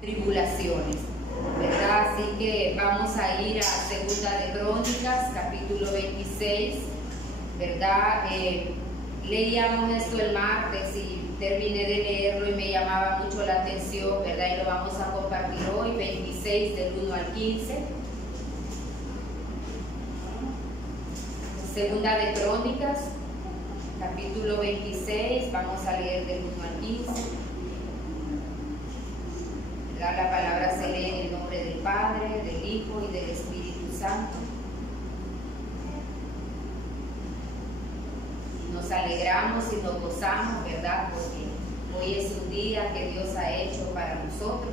tribulaciones, ¿verdad? Así que vamos a ir a Segunda de Crónicas, capítulo 26, ¿verdad? Leíamos esto el martes y terminé de leerlo y me llamaba mucho la atención, ¿verdad? Y lo vamos a compartir hoy, 26 del 1 al 15. Segunda de Crónicas, capítulo 26, vamos a leer del 1 al 15. ¿Verdad? La palabra se lee en el nombre del Padre, del Hijo y del Espíritu Santo. Nos alegramos y nos gozamos, ¿verdad? Porque hoy es un día que Dios ha hecho para nosotros,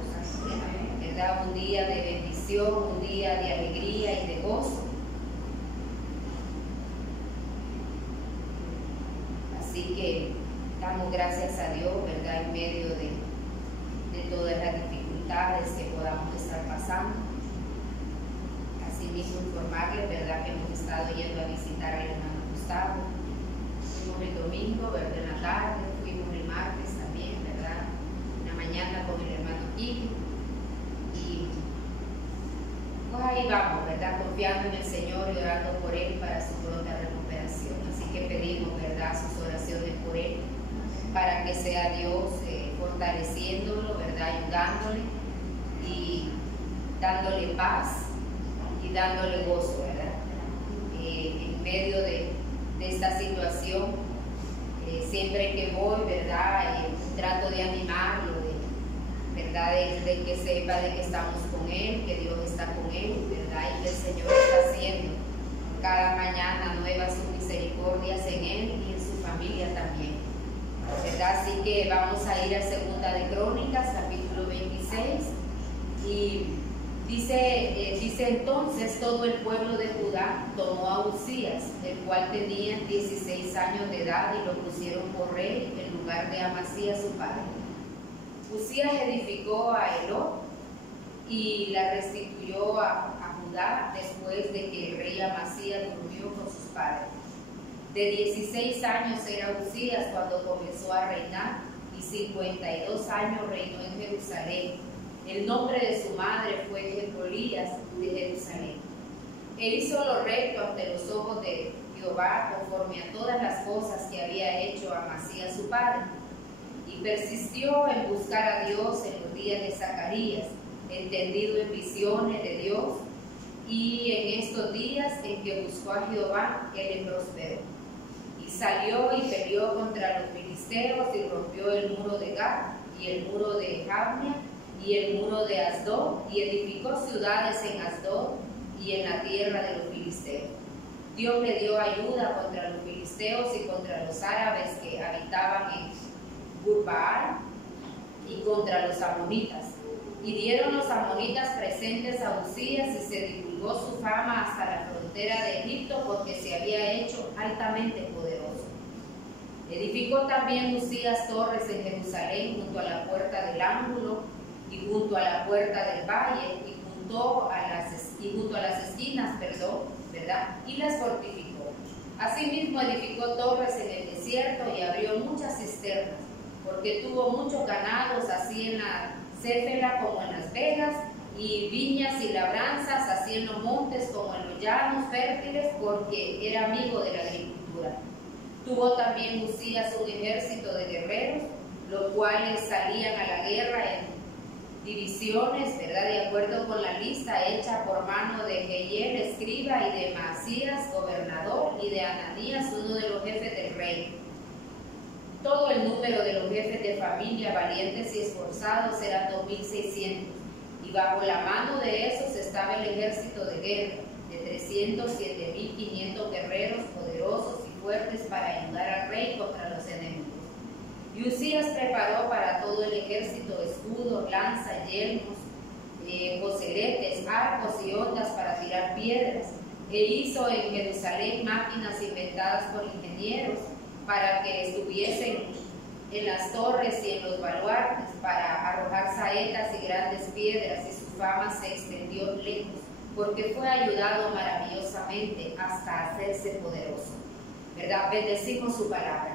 ¿verdad? Un día de bendición, un día de alegría y de gozo. Así que damos gracias a Dios, ¿verdad? En medio de todas las dificultades que podamos estar pasando. Asimismo, informarles, ¿verdad? Que hemos estado yendo a visitar al hermano Gustavo. Fuimos el domingo, ¿verdad? En la tarde, fuimos el martes también, ¿verdad? En la mañana con el hermano Quique. Y pues ahí vamos, ¿verdad? Confiando en el Señor y orando por Él para su pronta recuperación. Así que pedimos, ¿verdad? Sus oraciones por Él, para que sea Dios fortaleciéndolo, ¿verdad? Ayudándole y dándole paz y dándole gozo, ¿verdad? En medio de esta situación, siempre que voy, ¿verdad? Trato de animarlo, ¿verdad? De que sepa de que estamos con Él, que Dios está con Él, ¿verdad? Y que el Señor está haciendo cada mañana nuevas sus misericordias en Él y en su familia también, ¿verdad? Así que vamos a ir a Segunda de Crónicas, capítulo 26, y dice entonces todo el pueblo de Judá tomó a Uzías, el cual tenía 16 años de edad, y lo pusieron por rey en lugar de Amasías su padre. Uzías edificó a Elot y la restituyó a Judá después de que el rey Amasías durmió con sus padres. De 16 años era Uzías cuando comenzó a reinar, y 52 años reinó en Jerusalén. El nombre de su madre fue Jecolías de Jerusalén. Él hizo lo recto ante los ojos de Jehová, conforme a todas las cosas que había hecho Amasías su padre, y persistió en buscar a Dios en los días de Zacarías, entendido en visiones de Dios, y en estos días en que buscó a Jehová, Él le prosperó. Y salió y peleó contra los filisteos y rompió el muro de Gat y el muro de Jabnia y el muro de Asdod, y edificó ciudades en Asdod y en la tierra de los filisteos. Dios le dio ayuda contra los filisteos y contra los árabes que habitaban en Gurbaal y contra los amonitas. Y dieron los amonitas presentes a Uzías, y se divulgó su fama hasta la frontera de Egipto, porque se había hecho altamente poderoso. Edificó también Uzías torres en Jerusalén, junto a la puerta del ángulo y junto a la puerta del valle, y junto a las esquinas, ¿verdad? Y las fortificó. Asimismo edificó torres en el desierto y abrió muchas cisternas, porque tuvo muchos ganados, así en la Céfela como en las vegas, y viñas y labranzas, así en los montes como en los llanos fértiles, porque era amigo de la agricultura. Tuvo también Uzías un ejército de guerreros, los cuales salían a la guerra en divisiones, ¿verdad? De acuerdo con la lista hecha por mano de Jehiel, escriba, y de Maasías, gobernador, y de Ananías, uno de los jefes del rey. Todo el número de los jefes de familia, valientes y esforzados, eran 2.600, y bajo la mano de esos estaba el ejército de guerra, de 307.500 guerreros poderosos y fuertes para ayudar al rey contra los enemigos. Y Uzías preparó para todo el ejército escudos, lanzas, yelmos, coseletes, arcos y ondas para tirar piedras. Él hizo en Jerusalén máquinas inventadas por ingenieros para que estuviesen en las torres y en los baluartes, para arrojar saetas y grandes piedras, y su fama se extendió lejos, porque fue ayudado maravillosamente hasta hacerse poderoso, ¿verdad? Bendecimos su palabra.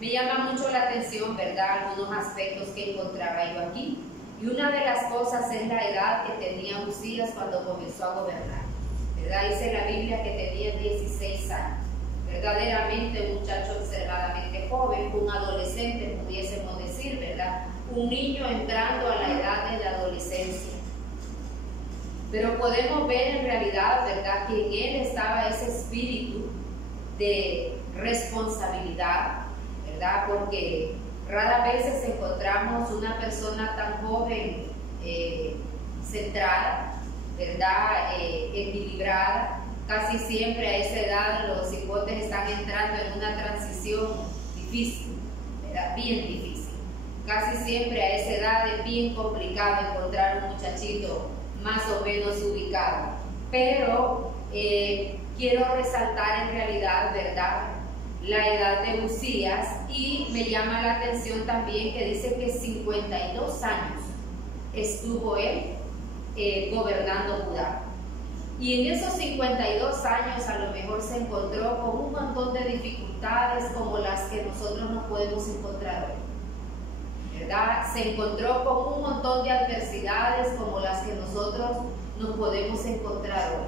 Me llama mucho la atención, ¿verdad?, algunos aspectos que encontraba yo aquí. Y una de las cosas es la edad que tenía Uzías cuando comenzó a gobernar, ¿verdad? Dice la Biblia que tenía 16 años. Verdaderamente un muchacho extremadamente joven, un adolescente, pudiésemos decir, ¿verdad? Un niño entrando a la edad de la adolescencia. Pero podemos ver en realidad, ¿verdad?, que en él estaba ese espíritu de responsabilidad, ¿verdad? Porque rara veces encontramos una persona tan joven, centrada, ¿verdad?, equilibrada. Casi siempre a esa edad los cipotes están entrando en una transición difícil, ¿verdad?, bien difícil. Casi siempre a esa edad es bien complicado encontrar un muchachito más o menos ubicado. Pero quiero resaltar en realidad, ¿verdad?, la edad de Uzías, y me llama la atención también que dice que 52 años estuvo él gobernando Judá. Y en esos 52 años a lo mejor se encontró con un montón de dificultades como las que nosotros nos podemos encontrar hoy, ¿verdad? Se encontró con un montón de adversidades como las que nosotros nos podemos encontrar hoy.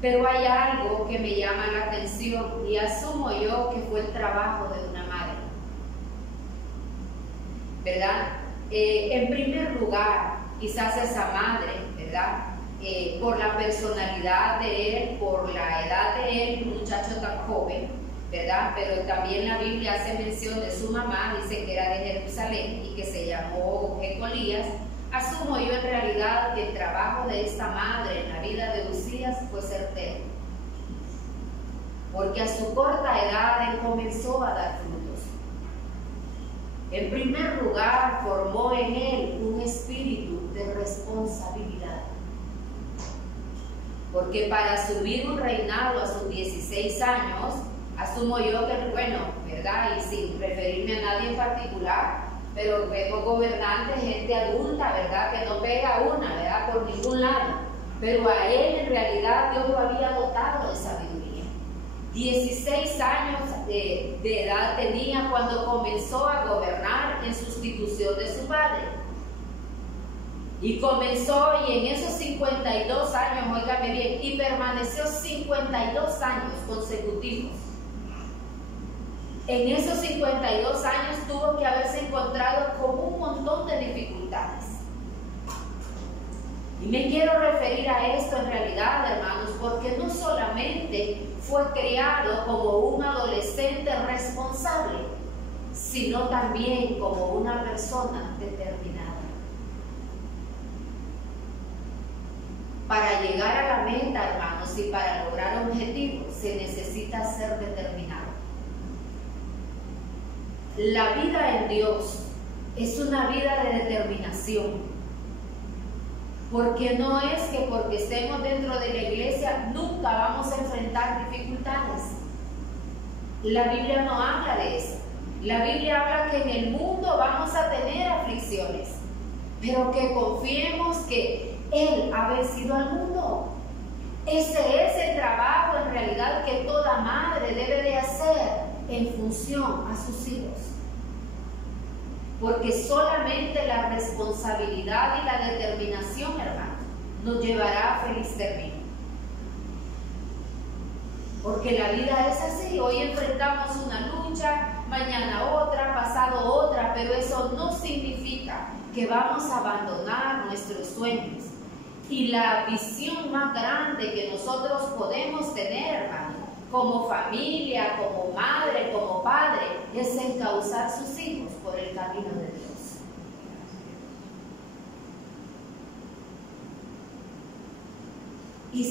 Pero hay algo que me llama la atención y asumo yo que fue el trabajo de una madre, ¿verdad? En primer lugar, quizás esa madre, ¿verdad?, por la personalidad de él, por la edad de él, un muchacho tan joven, ¿verdad? Pero también la Biblia hace mención de su mamá, dice que era de Jerusalén y que se llamó Jecolías. Asumo yo en realidad que el trabajo de esta madre en la vida de Uzías fue certero, porque a su corta edad él comenzó a dar frutos. En primer lugar, formó en él un espíritu de responsabilidad, porque para subir un reinado a sus 16 años, asumo yo que, bueno, ¿verdad?, y sin referirme a nadie en particular, pero vemos gobernantes, gente adulta, ¿verdad?, que no pega una, ¿verdad?, por ningún lado. Pero a él en realidad Dios lo había dotado de sabiduría. 16 años de edad tenía cuando comenzó a gobernar en sustitución de su padre. Y comenzó, y en esos 52 años, óigame bien, y permaneció 52 años consecutivos. En esos 52 años tuvo que haberse encontrado con un montón de dificultades. Y me quiero referir a esto en realidad, hermanos, porque no solamente fue criado como un adolescente responsable, sino también como una persona determinada. Para llegar a la meta, hermanos, y para lograr objetivos, se necesita ser determinado. La vida en Dios es una vida de determinación, porque no es que porque estemos dentro de la iglesia nunca vamos a enfrentar dificultades. La Biblia no habla de eso. La Biblia habla que en el mundo vamos a tener aflicciones, pero que confiemos que Él ha vencido al mundo. Ese es el trabajo en realidad que toda madre debe de hacer en función a sus hijos, porque solamente la responsabilidad y la determinación, hermano, nos llevará a feliz término. Porque la vida es así, hoy enfrentamos una lucha, mañana otra, pasado otra, pero eso no significa que vamos a abandonar nuestros sueños. Y la visión más grande que nosotros podemos tener, hermano, como familia, como madre, como padre, es encauzar sus hijos por el camino de Dios. Y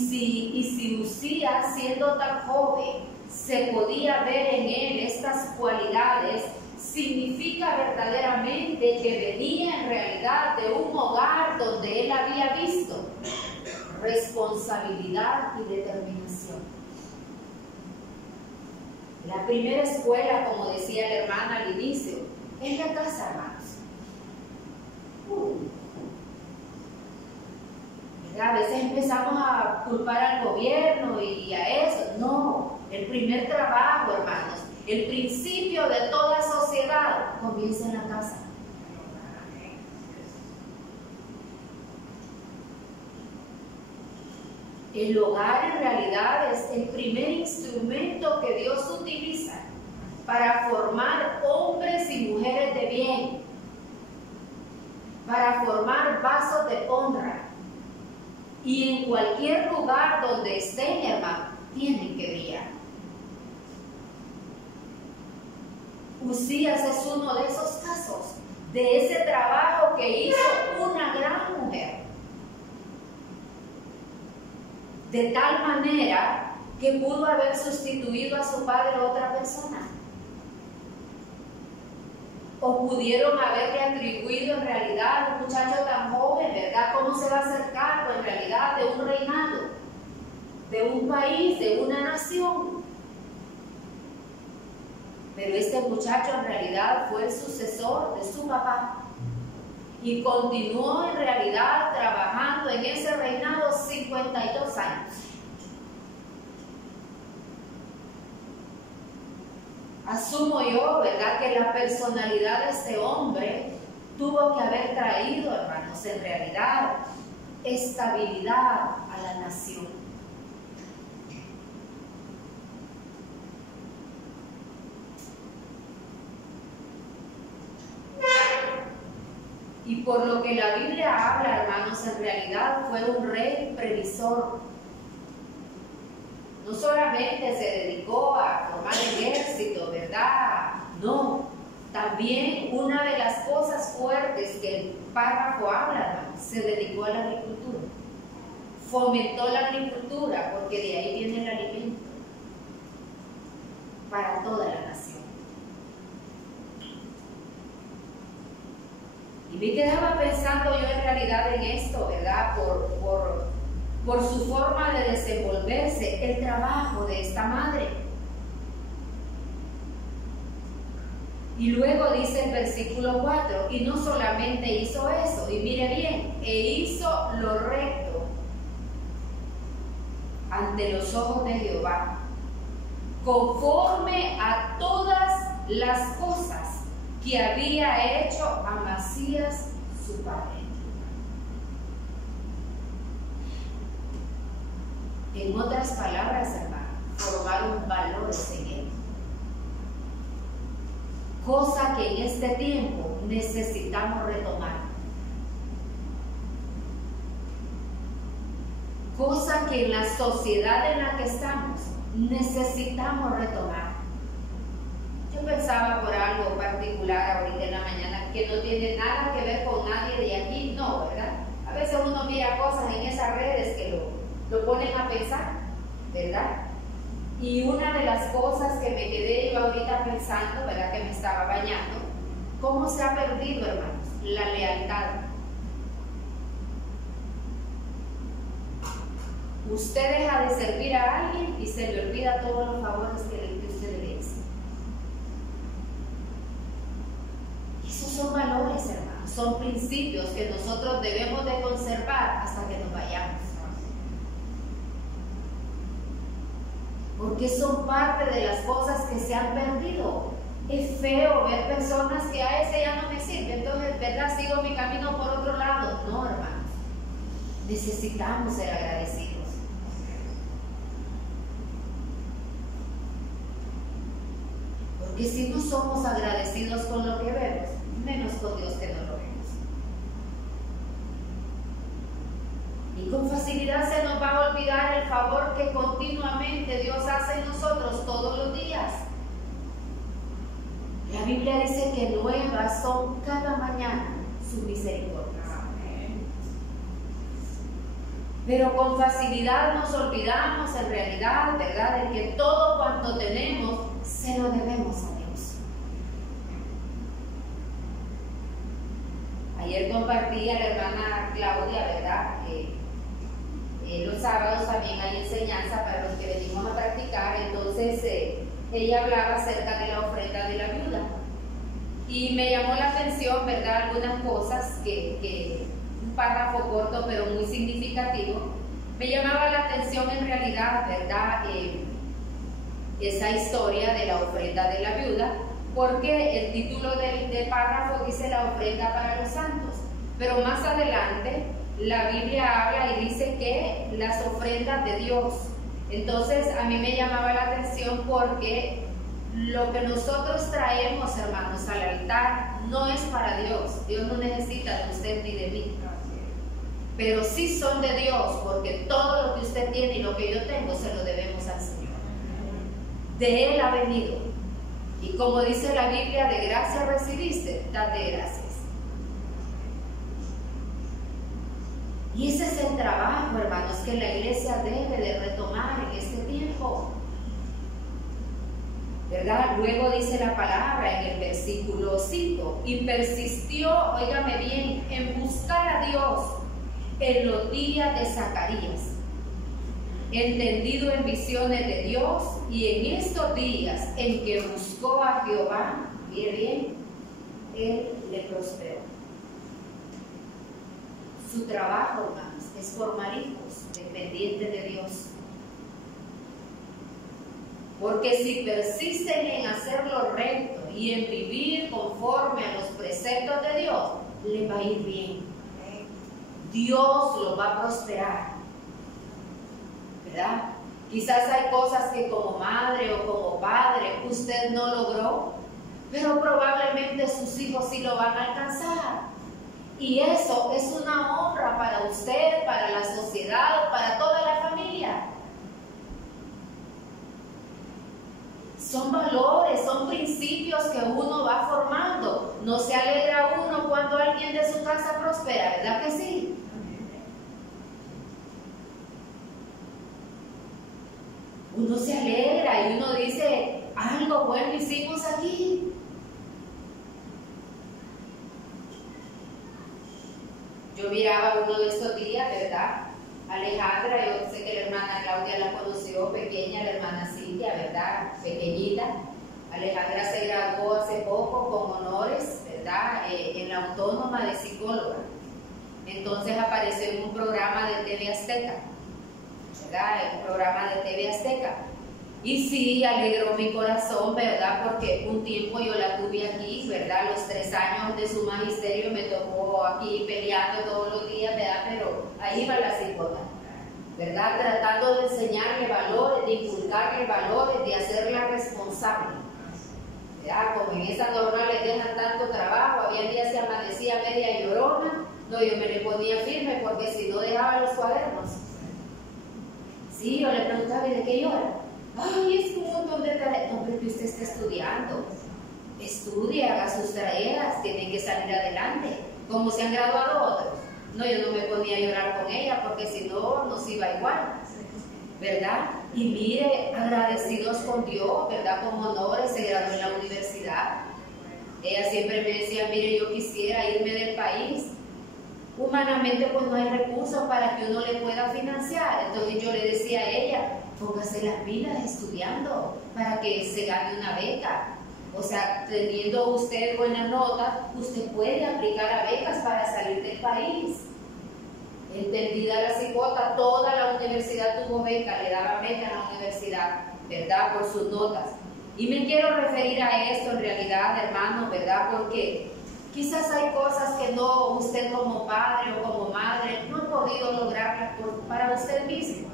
si Uzías, siendo tan joven, se podía ver en él estas cualidades, significa verdaderamente que venía en realidad de un hogar donde él había visto responsabilidad y determinación. La primera escuela, como decía la hermana al inicio, es la casa, hermanos. A veces empezamos a culpar al gobierno y a eso. No, el primer trabajo, hermanos, el principio de toda sociedad comienza en la casa. El hogar en realidad es el primer instrumento que Dios utiliza para formar hombres y mujeres de bien, para formar vasos de honra. Y en cualquier lugar donde estén, hermano, tienen que brillar. Uzías es uno de esos casos, de ese trabajo que hizo una gran mujer. De tal manera que pudo haber sustituido a su padre otra persona. O pudieron haberle atribuido en realidad a un muchacho tan joven, ¿verdad? ¿Cómo se va a hacer cargo en realidad de un reinado, de un país, de una nación? Pero este muchacho en realidad fue el sucesor de su papá y continuó en realidad trabajando en ese reinado 52 años. Asumo yo, ¿verdad?, que la personalidad de este hombre tuvo que haber traído, hermanos, en realidad, estabilidad a la nación. Y por lo que la Biblia habla, hermanos, en realidad fue un rey previsor. No solamente se dedicó a formar ejército, ¿verdad? No, también una de las cosas fuertes que el párrafo habla, hermanos, se dedicó a la agricultura. Fomentó la agricultura porque de ahí viene el alimento para toda la nación. Y me quedaba pensando yo en realidad en esto, ¿verdad? Por su forma de desenvolverse, el trabajo de esta madre. Y luego dice el versículo 4, y no solamente hizo eso, y mire bien, e hizo lo recto ante los ojos de Jehová, conforme a todas las cosas que había hecho Amasías su padre. En otras palabras, hermano, formaron valores en él. Cosa que en este tiempo necesitamos retomar. Cosa que en la sociedad en la que estamos necesitamos retomar. Yo pensaba por algo particular ahorita en la mañana que no tiene nada que ver con nadie de aquí, no, ¿verdad? A veces uno mira cosas en esas redes que lo ponen a pensar, ¿verdad? Y una de las cosas que me quedé yo ahorita pensando, ¿verdad?, que me estaba bañando, ¿cómo se ha perdido, hermanos, la lealtad? Usted deja de servir a alguien y se le olvida todos los favores que usted le hizo. Esos son valores, hermanos, son principios que nosotros debemos de conservar hasta que nos vayamos. Porque son parte de las cosas que se han perdido. Es feo ver personas que a ese ya no me sirve, entonces, ¿verdad?, sigo mi camino por otro lado. No, hermanos, necesitamos ser agradecidos. Porque si no somos agradecidos con lo que vemos, menos con Dios que no lo vemos. Y con facilidad se nos va a olvidar el favor que continuamente Dios hace en nosotros todos los días. La Biblia dice que nuevas son cada mañana sus misericordias. Pero con facilidad nos olvidamos en realidad, ¿verdad?, de que todo cuanto tenemos se lo debemos a Dios. Ayer compartía la hermana Claudia, ¿verdad?, los sábados también hay enseñanza para los que venimos a practicar. Entonces ella hablaba acerca de la ofrenda de la viuda y me llamó la atención, ¿verdad?, algunas cosas que un párrafo corto pero muy significativo. Me llamaba la atención en realidad, ¿verdad?, esa historia de la ofrenda de la viuda, porque el título del párrafo dice la ofrenda para los santos, pero más adelante la Biblia habla y dice que las ofrendas de Dios. Entonces a mí me llamaba la atención porque lo que nosotros traemos, hermanos, al altar no es para Dios. Dios no necesita de usted ni de mí. Pero sí son de Dios, porque todo lo que usted tiene y lo que yo tengo se lo debemos al Señor. De Él ha venido. Y como dice la Biblia, de gracia recibiste, date gracias. Y ese es el trabajo, hermanos, que la iglesia debe de retomar en este tiempo. ¿Verdad? Luego dice la palabra en el versículo 5, y persistió, óigame bien, en buscar a Dios en los días de Zacarías, entendido en visiones de Dios, y en estos días en que buscó a Jehová, mire bien, Él le prosperó. Su trabajo, hermanos, es formar hijos dependientes de Dios. Porque si persisten en hacer lo recto y en vivir conforme a los preceptos de Dios, les va a ir bien. Dios los va a prosperar. ¿Verdad? Quizás hay cosas que como madre o como padre usted no logró, pero probablemente sus hijos sí lo van a alcanzar. Y eso es una honra para usted, para la sociedad, para toda la familia. Son valores, son principios que uno va formando. No se alegra uno cuando alguien de su casa prospera, ¿verdad que sí? Uno se alegra y uno dice, algo bueno hicimos aquí. Yo miraba uno de estos días, ¿verdad? Alejandra, yo sé que la hermana Claudia la conoció, pequeña, la hermana Cintia, ¿verdad? Pequeñita. Alejandra se graduó hace poco con honores, ¿verdad? En la Autónoma de psicóloga. Entonces apareció en un programa de TV Azteca, ¿verdad? En un programa de TV Azteca. Y sí, alegró mi corazón, ¿verdad? Porque un tiempo yo la tuve aquí, ¿verdad? Los 3 años de su magisterio me tocó aquí peleando todos los días, ¿verdad? Pero ahí va la psicóloga, ¿verdad? Tratando de enseñarle valores, de inculcarle valores, de hacerla responsable. ¿Verdad? Como en esa normal les dejan tanto trabajo, había días que amanecía media llorona, no, yo me le ponía firme porque si no dejaba los cuadernos. Sí, yo le preguntaba, ¿y de qué llora? Ay, es un montón de tareas. No, pero que usted está estudiando. Estudie, haga sus tareas, tienen que salir adelante. Como se han graduado otros. No, yo no me ponía a llorar con ella porque si no, nos iba igual. ¿Verdad? Y mire, agradecidos con Dios, ¿verdad? Con honores, se graduó en la universidad. Ella siempre me decía, mire, yo quisiera irme del país. Humanamente, pues no hay recursos para que uno le pueda financiar. Entonces yo le decía a ella, póngase las pilas estudiando para que se gane una beca. O sea, teniendo usted buenas notas, usted puede aplicar a becas para salir del país. Entendida la cicota, toda la universidad tuvo beca, le daban beca a la universidad, ¿verdad? Por sus notas. Y me quiero referir a esto en realidad, hermanos, ¿verdad? Porque quizás hay cosas que no usted como padre o como madre no ha podido lograrlas para usted mismo.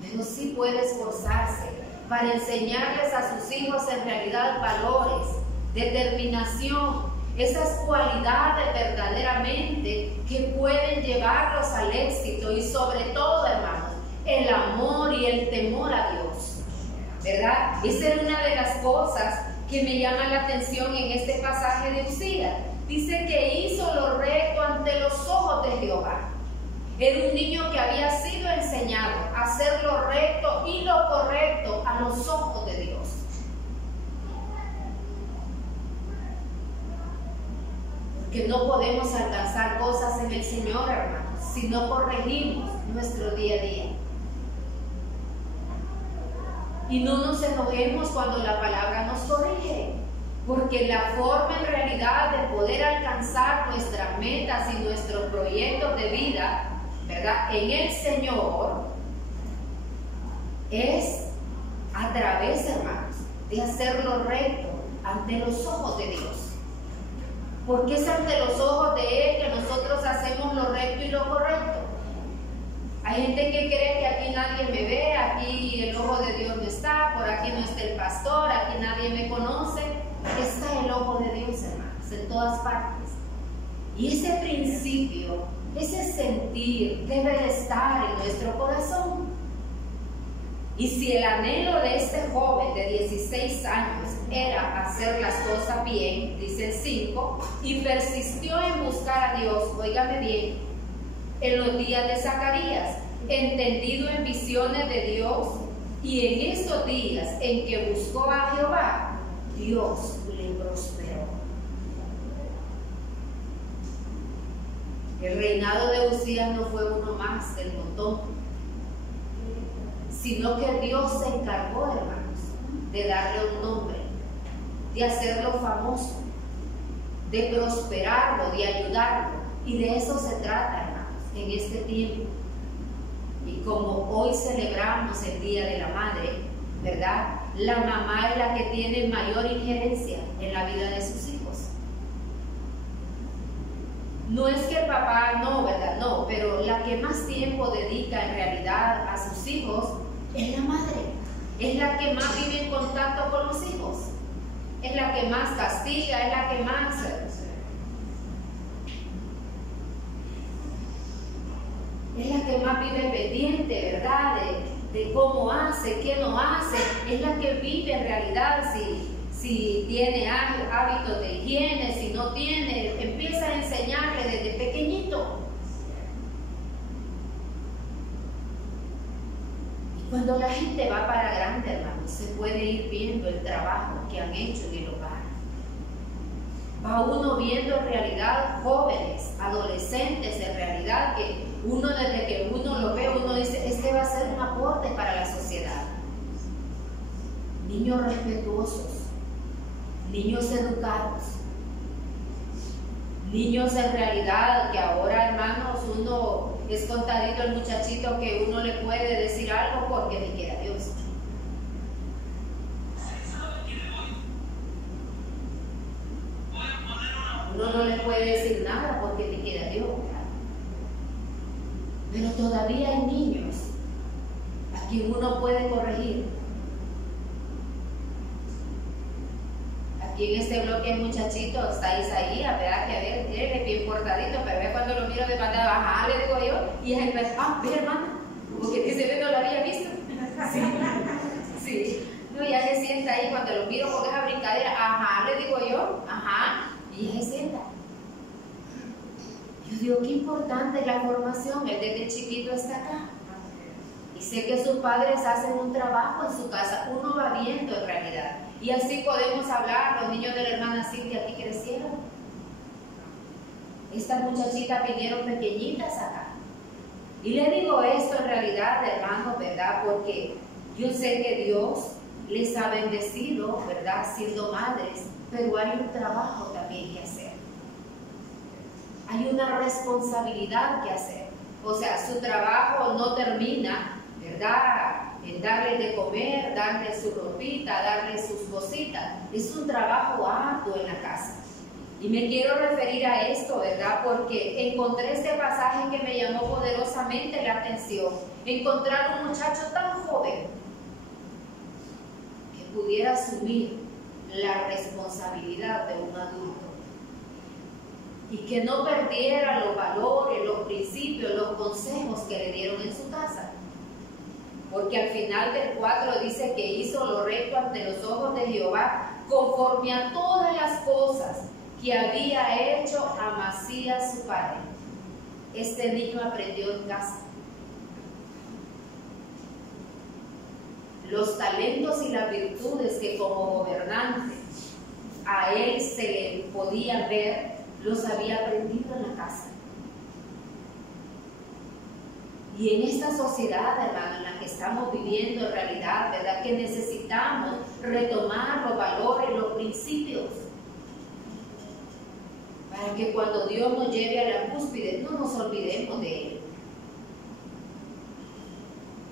Pero sí puede esforzarse para enseñarles a sus hijos en realidad valores, determinación, esas cualidades verdaderamente que pueden llevarlos al éxito y sobre todo, hermanos, el amor y el temor a Dios, ¿verdad? Esa es una de las cosas que me llama la atención en este pasaje de Uzías. Dice que hizo lo recto ante los ojos de Jehová. Era un niño que había sido enseñado a hacer lo recto y lo correcto a los ojos de Dios. Porque no podemos alcanzar cosas en el Señor, hermanos, si no corregimos nuestro día a día. Y no nos enojemos cuando la palabra nos corrige, porque la forma en realidad de poder alcanzar nuestras metas y nuestros proyectos de vida, ¿verdad?, en el Señor, es a través, hermanos, de hacer lo recto ante los ojos de Dios. Porque es ante los ojos de Él que nosotros hacemos lo recto y lo correcto. Hay gente que cree que aquí nadie me ve, aquí el ojo de Dios no está, por aquí no está el pastor, aquí nadie me conoce. Está el ojo de Dios, hermanos, en todas partes. Y ese principio, ese sentir debe de estar en nuestro corazón. Y si el anhelo de este joven de 16 años era hacer las cosas bien, dice el 5, y persistió en buscar a Dios, óigame bien, en los días de Zacarías, entendido en visiones de Dios, y en esos días en que buscó a Jehová, Dios le prosperó. El reinado de Uzías no fue uno más del montón, sino que Dios se encargó, hermanos, de darle un nombre, de hacerlo famoso, de prosperarlo, de ayudarlo. Y de eso se trata, hermanos, en este tiempo. Y como hoy celebramos el Día de la Madre, ¿verdad? La mamá es la que tiene mayor injerencia en la vida de sus hijos. No es que el papá no, ¿verdad? No, pero la que más tiempo dedica en realidad a sus hijos es la madre. Es la que más vive en contacto con los hijos. Es la que más castiga, es la que más... Es la que más vive pendiente, ¿verdad? De cómo hace, qué no hace. Es la que vive en realidad si tiene hábitos de higiene, si no tiene. Empieza a enseñarle desde pequeñito. Y cuando la gente va para grande, hermanos, se puede ir viendo el trabajo que han hecho en el hogar. Va uno viendo en realidad jóvenes, adolescentes, en realidad que uno desde que uno lo ve, uno dice, este va a ser un aporte para la sociedad. Niños respetuosos, niños educados, niños en realidad que ahora, hermanos, uno es contadito el muchachito que uno le puede decir algo porque ni quiera Dios. Uno no le puede decir nada porque ni quiera Dios. Pero todavía hay niños a quien uno puede corregir. Aquí en este bloque hay muchachitos, está Isaías, ¿verdad? Que a ver, él es bien portadito, pero ve cuando lo miro de pantalla, ajá, le digo yo, y es el pez, ve hermana, porque dice, ve, no lo había visto. Sí, sí. No, ya se sienta ahí cuando lo miro con esa brincadera, ajá, le digo yo, ajá, y ya se sienta. Yo digo, qué importante es la formación, él desde chiquito está acá. Y sé que sus padres hacen un trabajo en su casa, uno va viendo en realidad. Y así podemos hablar, los niños de la hermana Cintia aquí crecieron. Estas muchachitas vinieron pequeñitas acá. Y le digo esto en realidad, hermanos, ¿verdad? Porque yo sé que Dios les ha bendecido, ¿verdad? Siendo madres, pero hay un trabajo también que hacer. Hay una responsabilidad que hacer. O sea, su trabajo no termina, ¿verdad?, en darles de comer, darles su ropita, darles sus cositas. Es un trabajo arduo en la casa. Y me quiero referir a esto, ¿verdad?, porque encontré este pasaje que me llamó poderosamente la atención. Encontrar un muchacho tan joven que pudiera asumir la responsabilidad de un adulto y que no perdiera los valores, los principios, los consejos que le dieron en su casa. Porque al final del 4 dice que hizo lo recto ante los ojos de Jehová, conforme a todas las cosas que había hecho Amasías su padre. Este niño aprendió en casa. Los talentos y las virtudes que como gobernante a él se le podía ver, los había aprendido en la casa. Y en esta sociedad, hermano, en la que estamos viviendo en realidad, ¿verdad?, que necesitamos retomar los valores, los principios, para que cuando Dios nos lleve a la cúspide no nos olvidemos de Él.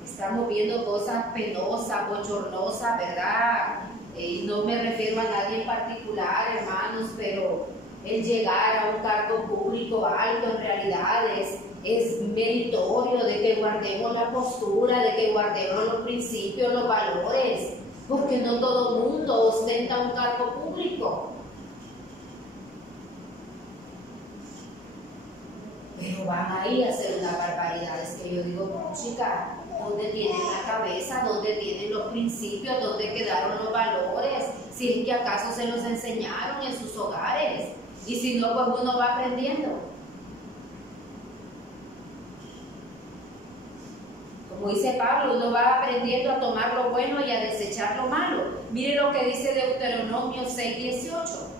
Estamos viendo cosas penosas, bochornosas, ¿verdad? Y no me refiero a nadie en particular, hermanos, pero el llegar a un cargo público alto en realidad es es meritorio de que guardemos la postura, de que guardemos los principios, los valores, porque no todo mundo ostenta un cargo público. Pero van ahí a hacer unas barbaridades que yo digo, chica, ¿dónde tienen la cabeza? ¿Dónde tienen los principios? ¿Dónde quedaron los valores? Si es que acaso se los enseñaron en sus hogares. Y si no, pues uno va aprendiendo. Como dice Pablo, uno va aprendiendo a tomar lo bueno y a desechar lo malo. Mire lo que dice Deuteronomio 6:18.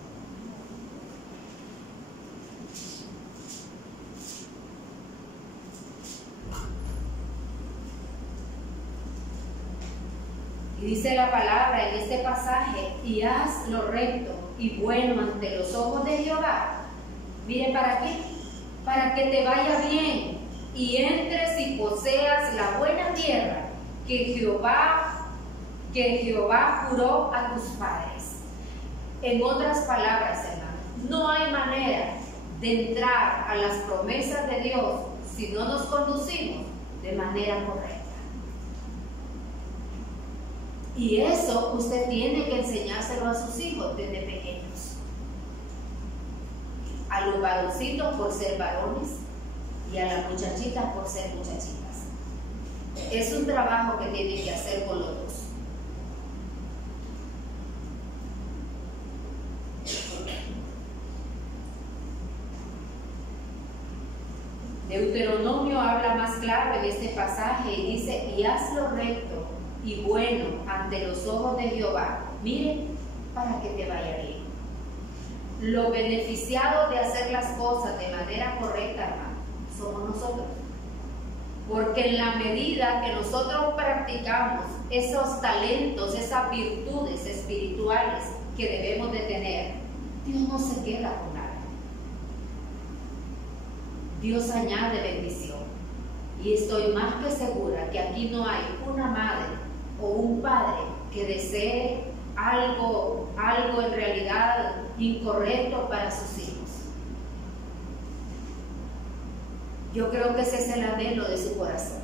Y dice la palabra en este pasaje, y haz lo recto y bueno ante los ojos de Jehová. Mire, ¿para qué? Para que te vaya bien y entres y poseas la buena tierra que Jehová juró a tus padres. En otras palabras, hermanos, no hay manera de entrar a las promesas de Dios si no nos conducimos de manera correcta. Y eso usted tiene que enseñárselo a sus hijos desde pequeños. A los varoncitos por ser varones y a las muchachitas por ser muchachitas. Es un trabajo que tiene que hacer con los dos. Deuteronomio habla más claro en este pasaje y dice, y haz lo recto y bueno ante los ojos de Jehová. Mire, para que te vaya bien. Los beneficiados de hacer las cosas de manera correcta, hermano, somos nosotros. Porque en la medida que nosotros practicamos esos talentos, esas virtudes espirituales que debemos de tener, Dios no se queda con nada. Dios añade bendición. Y estoy más que segura que aquí no hay una madre o un padre que desee algo en realidad incorrecto para sus hijos. Yo creo que ese es el anhelo de su corazón.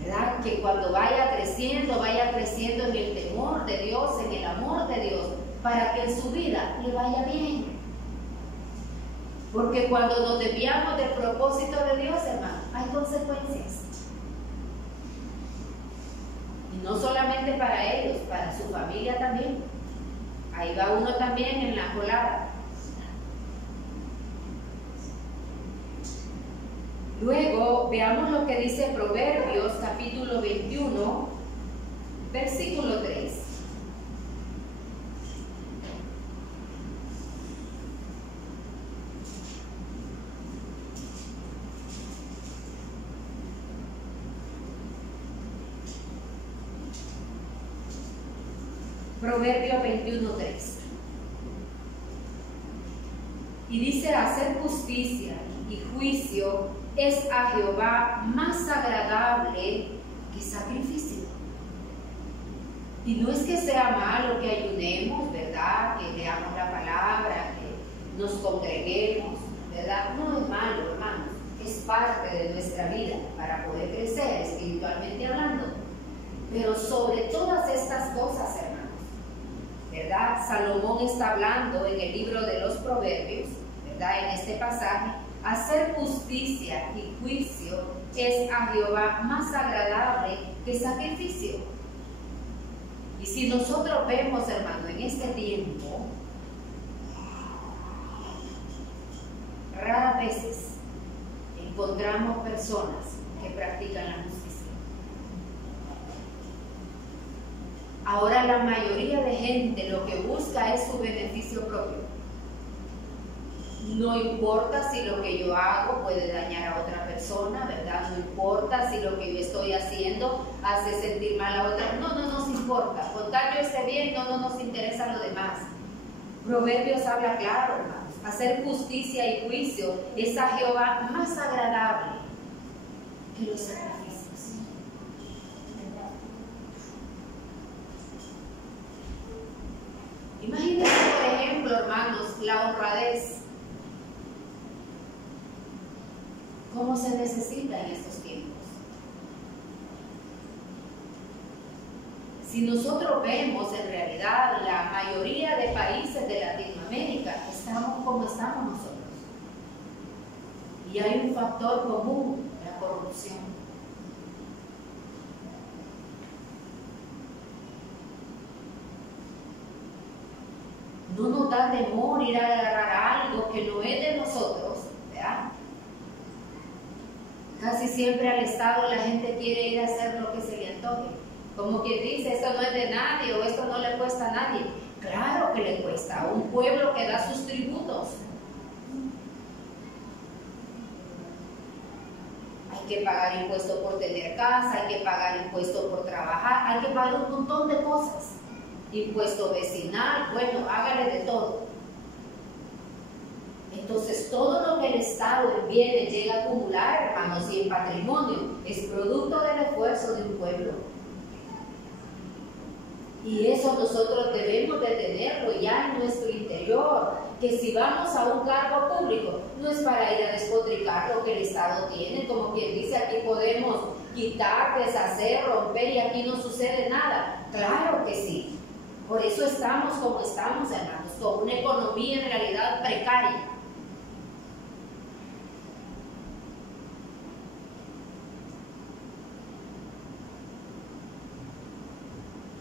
¿Verdad? Que cuando vaya creciendo en el temor de Dios, en el amor de Dios, para que en su vida le vaya bien. Porque cuando nos desviamos del propósito de Dios, hermano, hay consecuencias. Y no solamente para ellos, para su familia también. Ahí va uno también en la colada. Luego, veamos lo que dice Proverbios, capítulo 21, versículo 3. Proverbios 21:3. Y dice, hacer justicia y juicio es a Jehová más agradable que sacrificio. Y no es que sea malo que ayunemos, ¿verdad? Que leamos la palabra, que nos congreguemos, ¿verdad? No es malo, hermanos. Es parte de nuestra vida para poder crecer espiritualmente hablando. Pero sobre todas estas cosas, hermanos, ¿verdad? Salomón está hablando en el libro de los Proverbios, ¿verdad? En este pasaje, hacer justicia y juicio es a Jehová más agradable que sacrificio. Y si nosotros vemos, hermano, en este tiempo, raras veces encontramos personas que practican la justicia. Ahora la mayoría de gente lo que busca es su beneficio propio. No importa si lo que yo hago puede dañar a otra persona, ¿verdad? No importa si lo que yo estoy haciendo hace sentir mal a otra. No nos importa. Con tal yo esté bien, no nos interesa lo demás. Proverbios habla claro, hermanos. Hacer justicia y juicio es a Jehová más agradable que los sacrificios. Imagínense, por ejemplo, hermanos, la honradez. ¿Cómo se necesita en estos tiempos? Si nosotros vemos en realidad la mayoría de países de Latinoamérica, estamos como estamos nosotros. Y hay un factor común, la corrupción. No nos da temor ir a agarrar algo que no es de nosotros, ¿verdad? Casi siempre al Estado la gente quiere ir a hacer lo que se le antoje. Como quien dice, esto no es de nadie o esto no le cuesta a nadie. Claro que le cuesta a un pueblo que da sus tributos. Hay que pagar impuestos por tener casa, hay que pagar impuestos por trabajar, hay que pagar un montón de cosas. Impuesto vecinal, bueno, hágale de todo. Entonces, todo lo que el Estado en bienes llega a acumular, hermanos, y en patrimonio, es producto del esfuerzo de un pueblo. Y eso nosotros debemos de tenerlo ya en nuestro interior, que si vamos a un cargo público, no es para ir a despotricar lo que el Estado tiene, como quien dice, aquí podemos quitar, deshacer, romper y aquí no sucede nada. Claro que sí. Por eso estamos como estamos, hermanos, con una economía en realidad precaria.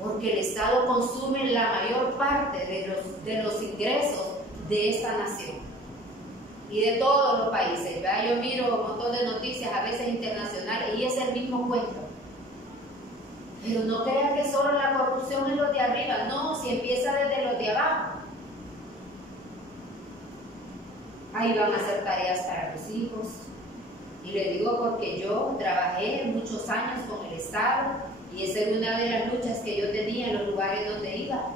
Porque el Estado consume la mayor parte de los ingresos de esta nación y de todos los países, ¿verdad? Yo miro un montón de noticias, a veces internacionales, y es el mismo cuento. Pero no crean que solo la corrupción es los de arriba, no, si empieza desde los de abajo. Ahí van a hacer tareas para los hijos. Y les digo porque yo trabajé muchos años con el Estado, y esa era una de las luchas que yo tenía en los lugares donde iba.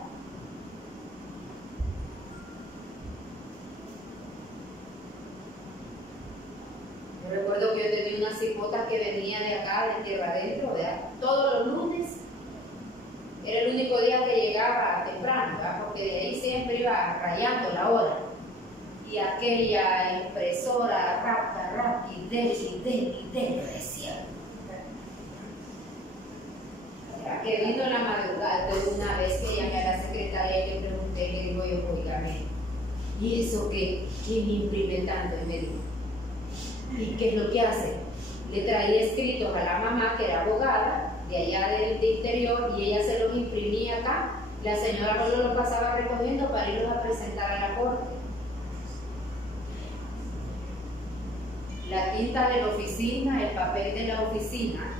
Yo recuerdo que yo tenía una cipota que venía de acá, de tierra adentro, ¿verdad? Todos los lunes. Era el único día que llegaba temprano, ¿verdad? Porque de ahí siempre iba rayando la hora. Y aquella impresora, rap, y del, decía. Que vino en la madrugada, entonces una vez que llamé a la secretaria y le pregunté, le digo yo, oígame, ¿y eso qué me imprime tanto? Y me dijo, ¿y qué es lo que hace? Le traía escritos a la mamá, que era abogada, de allá del interior, y ella se los imprimía acá. La señora Pablo lo pasaba recogiendo para irlos a presentar a la corte. La tinta de la oficina, el papel de la oficina,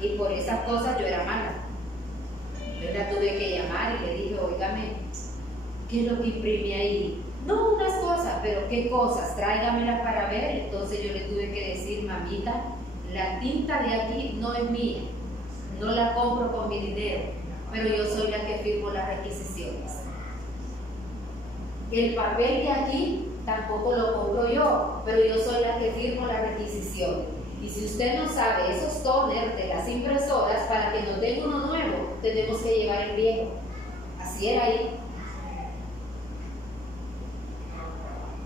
y por esas cosas yo era mala. Yo la tuve que llamar y le dije, oígame, ¿qué es lo que imprime ahí? No, unas cosas, pero ¿qué cosas? Tráigamelas para ver. Entonces yo le tuve que decir, mamita, la tinta de aquí no es mía, no la compro con mi dinero, pero yo soy la que firmo las requisiciones. El papel de aquí tampoco lo compro yo, pero yo soy la que firmo las requisiciones. Y si usted no sabe esos toners de las impresoras, para que nos den uno nuevo, tenemos que llevar el viejo. Así era ahí.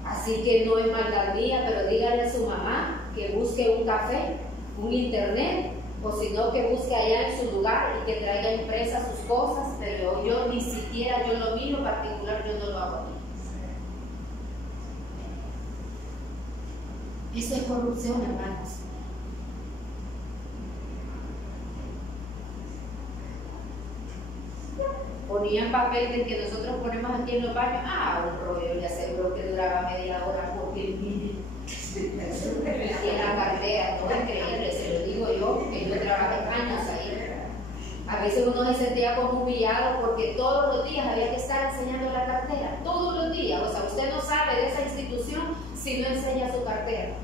Así que no es maldad mía, pero dígale a su mamá que busque un café, un internet, o si no, que busque allá en su lugar y que traiga impresas sus cosas, pero yo ni siquiera, yo lo mío particular, yo no lo hago. Eso es corrupción, hermanos. Ponían papel del que nosotros ponemos aquí en los baños, un rollo, le aseguro que duraba media hora, porque miren, y la cartera, todo increíble, se lo digo yo, que yo trabajé años ahí. A veces uno se sentía como humillado porque todos los días había que estar enseñando la cartera, todos los días. O sea, usted no sabe de esa institución si no enseña su cartera.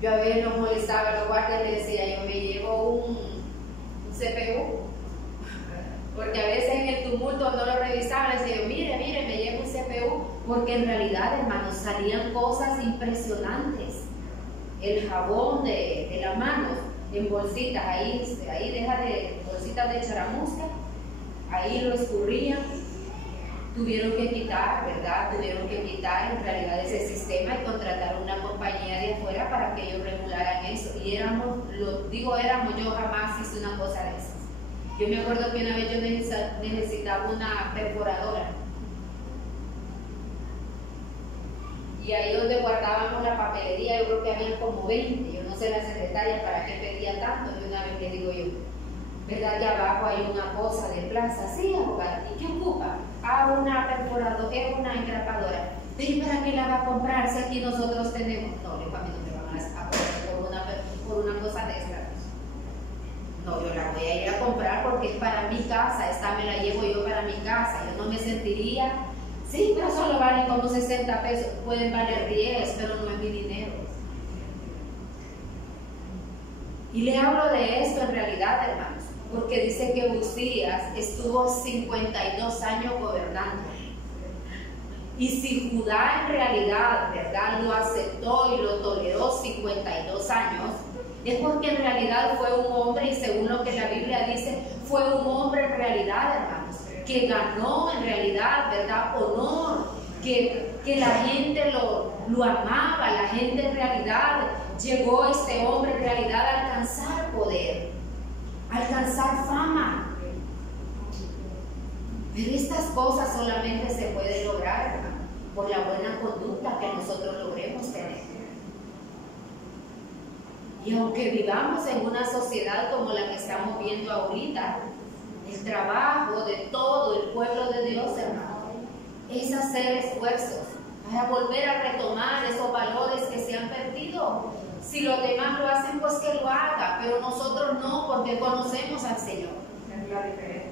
Yo a veces los molestaba a los guardias, les decía, yo me llevo un CPU, porque a veces en el tumulto no lo revisaban, les decía yo, mire, me llevo un CPU, porque en realidad, hermanos, salían cosas impresionantes. El jabón de las manos en bolsitas, ahí deja de bolsitas de charamusca, ahí lo escurrían tuvieron que quitar, ¿verdad? Tuvieron que quitar en realidad ese sistema y contratar una compañía de afuera para que ellos regularan eso. Y éramos, yo jamás hice una cosa de esas. Yo me acuerdo que una vez yo necesitaba una perforadora. Y ahí donde guardábamos la papelería, yo creo que había como 20. Yo no sé la secretaria para qué pedía tanto. Y una vez le digo yo, ¿verdad? Que abajo hay una cosa de plaza. Sí, abogada. ¿Y qué ocupa? Una perforadora, es una engrapadora. ¿Pero para qué la va a comprar si aquí nosotros tenemos? No, le digo, a mí no me van a poner por una cosa de esta. No, yo la voy a ir a comprar porque es para mi casa. Esta me la llevo yo para mi casa. Yo no me sentiría, sí, pero solo valen como 60 pesos. Pueden valer 10, pero no es mi dinero. Y le hablo de esto en realidad, hermanos, porque dice que Uzías estuvo 52 años gobernando. Y si Judá en realidad, ¿verdad?, lo aceptó y lo toleró 52 años, es porque en realidad fue un hombre, y según lo que la Biblia dice, fue un hombre en realidad, hermanos, que ganó en realidad, ¿verdad?, honor, que la gente lo amaba, la gente en realidad, llegó este hombre en realidad a alcanzar poder, a alcanzar fama. Pero estas cosas solamente se pueden lograr, hermano, por la buena conducta que nosotros logremos tener. Y aunque vivamos en una sociedad como la que estamos viendo ahorita, el trabajo de todo el pueblo de Dios, hermano, es hacer esfuerzos para volver a retomar esos valores que se han perdido. Si los demás lo hacen, pues que lo haga, pero nosotros no, porque conocemos al Señor. Es la diferencia.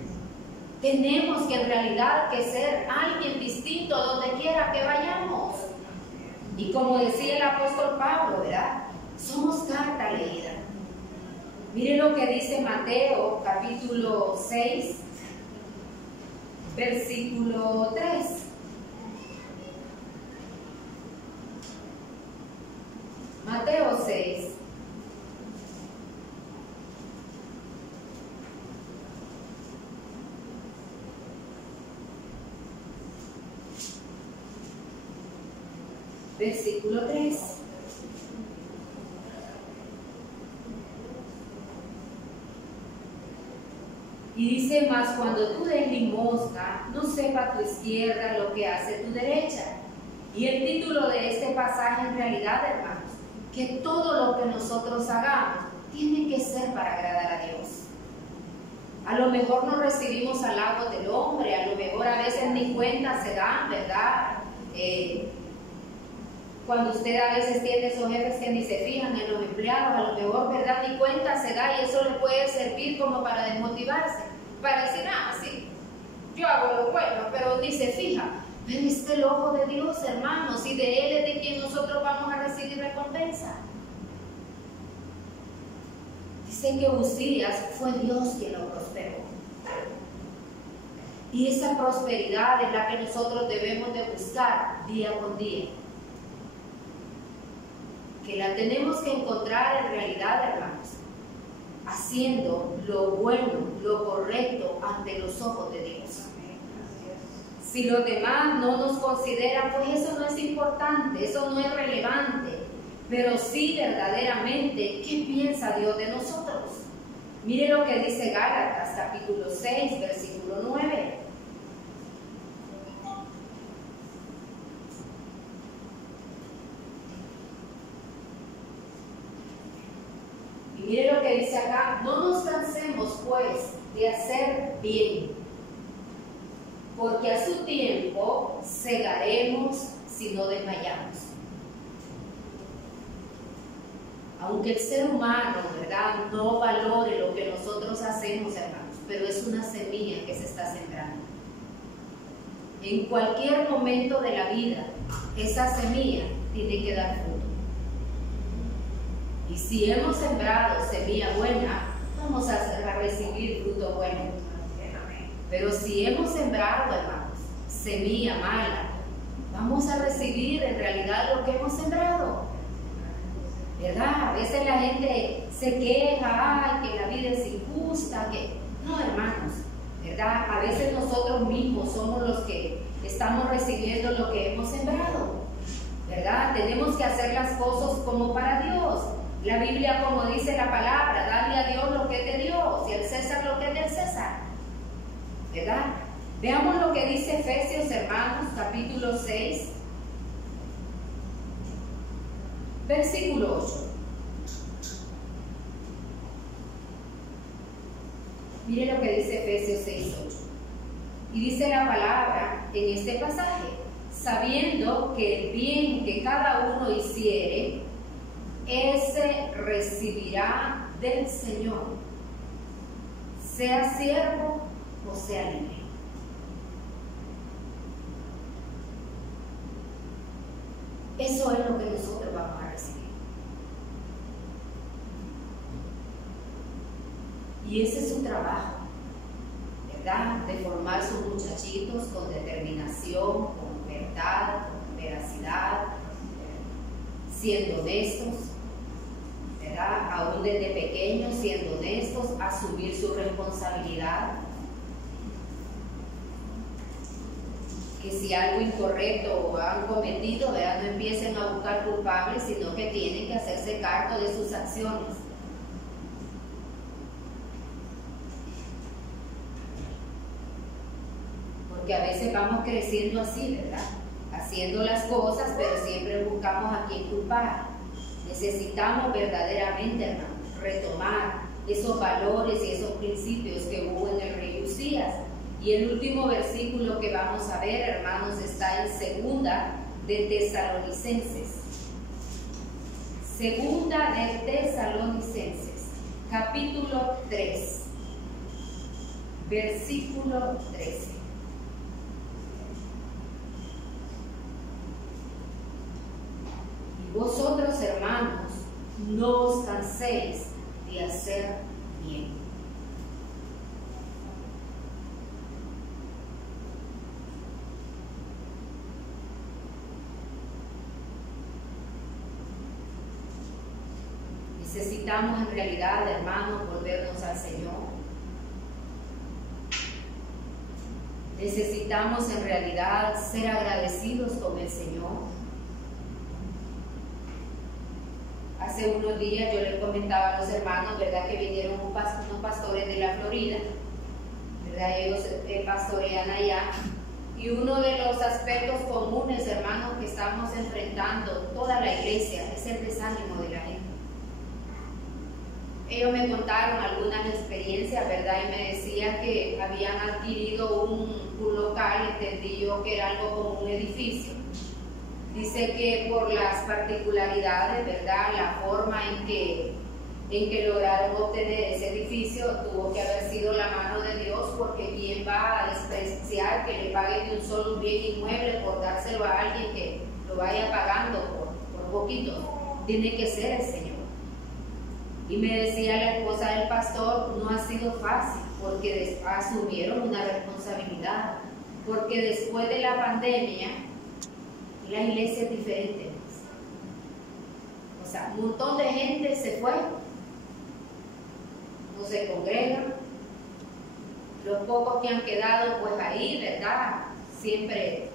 Tenemos que en realidad que ser alguien distinto donde quiera que vayamos. Y como decía el apóstol Pablo, ¿verdad?, somos carta leída. Miren lo que dice Mateo capítulo 6, versículo 3. Mateo 6. Versículo 3. Y dice más, cuando tú des limosna, no sepa tu izquierda lo que hace tu derecha. Y el título de este pasaje en realidad, hermanos, que todo lo que nosotros hagamos tiene que ser para agradar a Dios. A lo mejor no recibimos halagos del hombre, a lo mejor a veces ni cuenta se dan, ¿verdad? Cuando usted a veces tiene esos jefes que ni se fijan en los empleados, a lo mejor, ¿verdad?, ni cuenta se da, y eso le puede servir como para desmotivarse, para decir, sí, yo hago lo bueno, pero ni se fija. Pero es el ojo de Dios, hermanos, y de Él es de quien nosotros vamos a recibir recompensa. Dice que Uzías fue Dios quien lo prosperó. Y esa prosperidad es la que nosotros debemos de buscar día con día. Que la tenemos que encontrar en realidad, hermanos, haciendo lo bueno, lo correcto ante los ojos de Dios. Si los demás no nos consideran, pues eso no es importante, eso no es relevante, pero sí verdaderamente, ¿qué piensa Dios de nosotros? Mire lo que dice Gálatas capítulo 6, versículo 9. Mire lo que dice acá, no nos cansemos pues de hacer bien, porque a su tiempo segaremos si no desmayamos. Aunque el ser humano, ¿verdad?, no valore lo que nosotros hacemos, hermanos, pero es una semilla que se está sembrando. En cualquier momento de la vida, esa semilla tiene que dar fruto. Y si hemos sembrado semilla buena, vamos a recibir fruto bueno. Pero si hemos sembrado, hermanos, semilla mala, vamos a recibir en realidad lo que hemos sembrado. ¿Verdad? A veces la gente se queja, que la vida es injusta, que... No, hermanos, ¿verdad? A veces nosotros mismos somos los que estamos recibiendo lo que hemos sembrado, ¿verdad? Tenemos que hacer las cosas como para Dios. La Biblia, como dice la palabra, darle a Dios lo que es de Dios y al César lo que es del César, ¿verdad? Veamos lo que dice Efesios, hermanos, capítulo 6, versículo 8. Mire lo que dice Efesios 6, 8. Y dice la palabra en este pasaje: sabiendo que el bien que cada uno hiciere, ese recibirá del Señor, sea siervo o sea libre. Eso es lo que nosotros vamos a recibir. Y ese es su trabajo, ¿verdad? De formar sus muchachitos con determinación, con verdad, con veracidad, siendo honestos, ¿verdad? Aún desde pequeños, siendo honestos, asumir su responsabilidad. Que si algo incorrecto han cometido, ¿verdad?, no empiecen a buscar culpables, sino que tienen que hacerse cargo de sus acciones. Porque a veces vamos creciendo así, ¿verdad? Haciendo las cosas, pero siempre buscamos a quién culpar. Necesitamos verdaderamente, hermanos, retomar esos valores y esos principios que hubo en el rey Usías. Y el último versículo que vamos a ver, hermanos, está en Segunda de Tesalonicenses. Segunda de Tesalonicenses, capítulo 3, versículo 13. Y vosotros, hermanos, no os canséis de hacer bien. Necesitamos en realidad, hermanos, volvernos al Señor. Necesitamos en realidad ser agradecidos con el Señor. Hace unos días yo les comentaba a los hermanos, ¿verdad?, que vinieron unos pastores de la Florida, ¿verdad? Ellos pastorean allá. Y uno de los aspectos comunes, hermanos, que estamos enfrentando toda la iglesia es el desánimo de la gente. Ellos me contaron algunas experiencias, ¿verdad? Y me decían que habían adquirido un local, entendí yo que era algo como un edificio. Dice que por las particularidades, ¿verdad?, la forma en que lograron obtener ese edificio, tuvo que haber sido la mano de Dios, porque ¿quién va a despreciar que le paguen de un solo un bien inmueble por dárselo a alguien que lo vaya pagando por poquito? Tiene que ser el Señor. Y me decía la esposa del pastor, no ha sido fácil, porque asumieron una responsabilidad, porque después de la pandemia, la iglesia es diferente. O sea, un montón de gente se fue, no se congregan. Los pocos que han quedado, pues ahí, ¿verdad? Siempre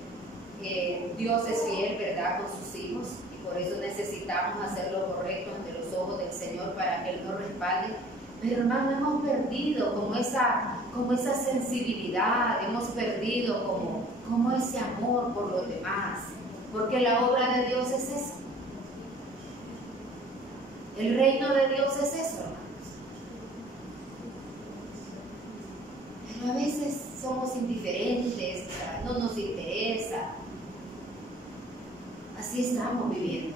Dios es fiel, ¿verdad?, con sus hijos. Por eso necesitamos hacer lo correcto ante los ojos del Señor para que Él nos respalde. Pero, hermano, hemos perdido como esa sensibilidad, hemos perdido como ese amor por los demás. Porque la obra de Dios es eso. El reino de Dios es eso, hermanos. Pero a veces somos indiferentes, no nos interesa. Así estamos viviendo.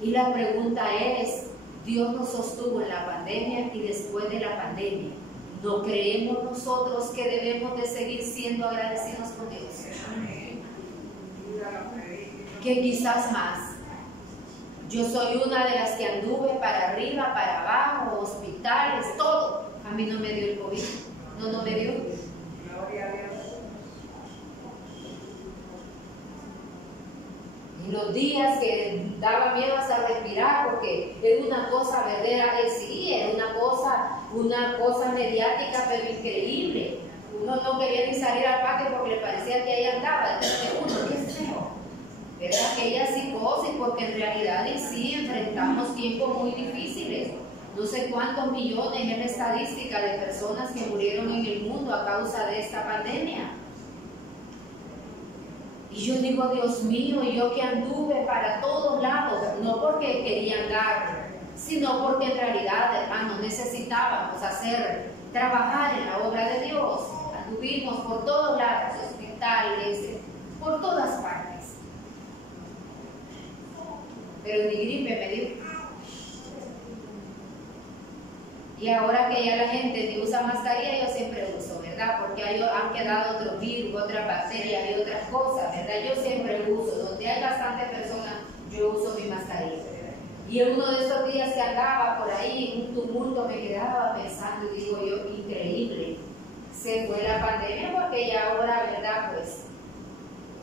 Y la pregunta es, Dios nos sostuvo en la pandemia y después de la pandemia, ¿no creemos nosotros que debemos de seguir siendo agradecidos con Dios? Que quizás más. Yo soy una de las que anduve para arriba, para abajo, hospitales, todo. A mí no me dio el COVID. No me dio. Gloria a Dios. Los días que daba miedo hasta respirar, porque era una cosa verdadera, sí, era una cosa mediática, pero increíble. uno no quería ni salir al patio porque le parecía que ahí andaba detrás de uno, qué feo. Era aquella psicosis, porque en realidad y sí enfrentamos tiempos muy difíciles. No sé cuántos millones es la estadística de personas que murieron en el mundo a causa de esta pandemia. Y yo digo, Dios mío, yo que anduve para todos lados, no porque quería andar, sino porque en realidad, hermanos, necesitábamos trabajar en la obra de Dios. Anduvimos por todos lados, hospitales, por todas partes. Pero ni gripe me dio. Y ahora que ya la gente ni usa mascarilla, yo siempre uso, ¿verdad? Porque han quedado otros virus, otras bacterias y otras cosas, ¿verdad? Yo siempre uso. Donde hay bastantes personas, yo uso mi mascarilla. Y en uno de esos días que andaba por ahí, un tumulto, me quedaba pensando y digo yo, increíble. Se fue la pandemia porque ya ahora, ¿verdad? Pues